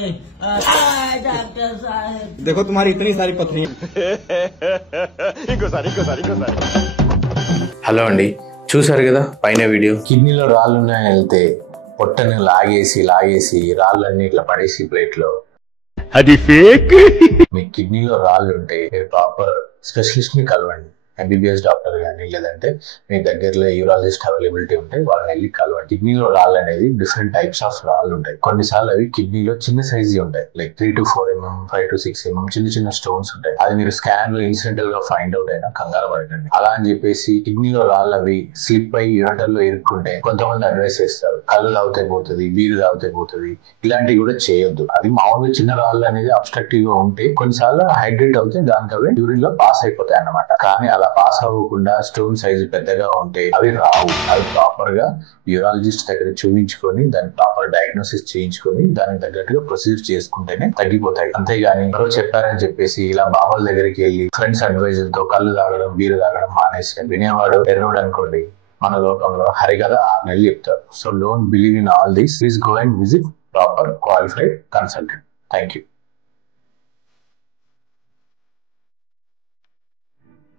Doctor साहब देखो तुम्हारी इतनी सारी पत्नी హలో అండి, చూసారు కదా పైన వీడియో. కిడ్నీలో రాళ్ళు ఉన్నాయని వెళ్తే పొట్టని లాగేసి రాళ్ళన్నీ ఇట్లా పడేసి ప్లేట్లో. అది ఫేక్. మీ కిడ్నీలో రాళ్ళు ఉంటే ప్రాపర్ స్పెషలిస్ట్ ని కలవండి. ఎంబీబీఎస్ డాక్టర్ కానీ లేదంటే మీ దగ్గరలో యూరాలజిస్ట్ అవైలబిలిటీ ఉంటే వాళ్ళని వెళ్ళి కలవండి. కిడ్నీలో రాళ్ళు అనేది డిఫరెంట్ టైప్స్ ఆఫ్ రాళ్ళు ఉంటాయి. కొన్నిసార్లు అవి కిడ్నీలో చిన్న సైజు ఉంటాయి, like 3 to 4 mm 5 to 6 mm చిన్న స్టోన్స్ ఉంటాయి. అది మీరు స్కాన్ లో ఇన్సిడెంటల్ గా ఫైండ్ అవుట్ అయినా కంగారు పడకండి. అలా అని చెప్పేసి కిడ్నీలో రాళ్ళు అవి స్లిప్ అయ్యి యూరిటర్ లో ఇరుక్కుంటే కొంతమంది అడ్వైస్ చేస్తారు, కళ్ళు తాగితే పోతుంది, బీరు తాగితే పోతుంది, ఇలాంటివి కూడా చేయొద్దు. అది మామూలుగా చిన్న రాళ్ళు అనేది అబ్స్ట్రక్టివ్ గా ఉంటే కొన్నిసార్లు హైడ్రేట్ అవుతే దానికి అవి యూరిన్ లో పాస్ అయిపోతాయి అన్నమాట. కానీ అలా పాస్ అవ్వకుండా స్టోన్ సైజు పెద్దగా ఉంటే అవి రావు. అవి ప్రాపర్ గా యూరాలజిస్ట్ దగ్గర చూపించుకొని దాని ప్రాపర్ డయాగ్నోసిస్ చేయించుకొని దానికి తగ్గట్టుగా ప్రొసీజర్ చేసుకుంటేనే తగ్గిపోతాయి. అంతేగాని ఎవరో చెప్పారని చెప్పేసి ఇలా బాబాల దగ్గరికి వెళ్ళి ఫ్రెండ్స్ అడ్వైజర్ తో కళ్ళు తాగడం బీరు తాగడం మానేసి వినేవాడు ఎర్రోడు అనుకోండి, మన లోకంలో హరికథ 6 నెలలు చెప్తారు. So don't believe in all these. Please go and visit proper qualified consultant. Thank you.